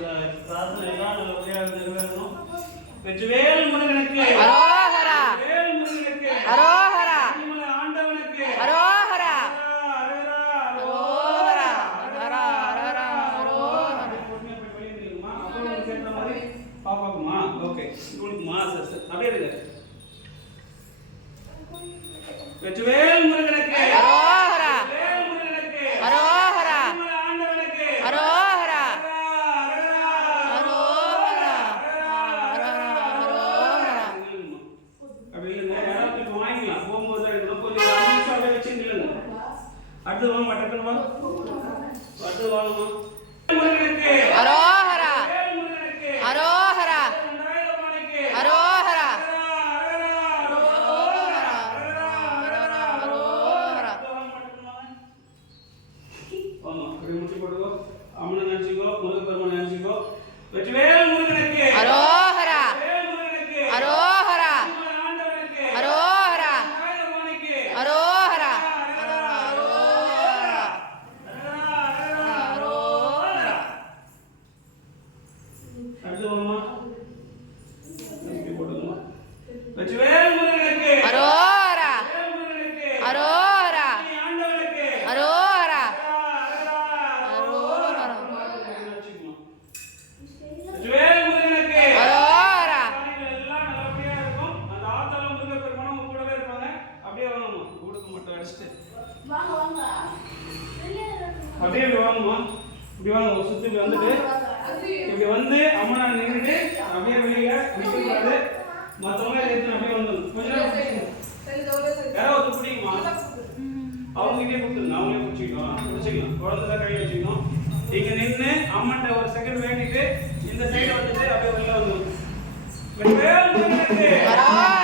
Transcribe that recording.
பிரார்த்தனை எல்லாம் நல்லபடியாக நிறைவேறணும். வெற்றிவேல் முருகனுக்கு அரோகரா. வேல் முருகனுக்கு அரோகரா. ஆண்டவனுக்கு அரோகரா. அரோகரா. அரோகரா. அரோகரா. அரோகரா. பாப்பாக்குமா ஓகே உங்களுக்குமா சரி அப்படியே இருக்கு. வெற்றிவேல் முருகனுக்கு அரோகரா. வேல் முருகனுக்கு அரோகரா. ஆண்டவனுக்கு அரோகரா. அரோகரா. அரோகரா. அப்படி இல்லைங்க யாராவது வாங்கிக்கலாம் போகும்போது கொஞ்சம் 5 நிமிஷம் அப்படியே வச்சு நில்லுங்க. அடுத்து வாங்க மட்டக்கன் வாங்க அடுத்து வாங்கம்மா. முருகனுக்கு அரோகரா. வேல் முருகனுக்கு அரோகரா. நாராயணனுக்கு அரோகரா. அம்மனை நினைச்சுக்கோ முருகப்பெருமானை நினைச்சுக்கோ. வெற்றிவேல் முருகனுக்கு அரோகரா. வேல் முருகனுக்கு அரோகரா. ஆண்டவனுக்கு அரோகரா. நாராயணனுக்கு அரோகரா. அரோகரா. அடுத்து வாங்கம்மா. இப்படி போட்டுக்கோமா. வெற்றிவேல் முருகனுக்கு அரோகரா. வேல் முருகனுக்கு அரோகரா. ஆண்டவனுக்கு அரோகரா. வெற்றிவேல் முருகனுக்கு அரோகரா. எல்லாம் நல்லபடியா இருக்கும். அந்த ஆத்தால முருகப்பெருமானும் உங்க கூடவே இருப்பாங்க. அப்படியே வாங்கம்மா. ஊடுக்கு மட்டும் அடிச்சிட்டு அப்படியே இப்படி வாங்கம்மா. இப்படி வாங்க சுத்தி இப்படி வந்துட்டு இப்படி வந்து அம்மனை நின்றுட்டு அப்படியே வெளியே நிற்கக்கூடாது. மற்றவங்க எடுத்து அப்படியே வந்துடும். கொஞ்ச நேரம் யாராவது ஒருத்தர் பிடிக்குமா? அவங்ககிட்டே கொடுத்துருங்க. அவங்களே பிடிச்சிக்கலாம். குழந்தை கையில் வச்சுக்கணும். நீங்க நின்று அம்மன்ட்ட ஒரு செகண்ட் வேண்டிட்டு இந்த சைடு வந்துட்டு அப்படியே உள்ள வந்துடும். அரோகரா.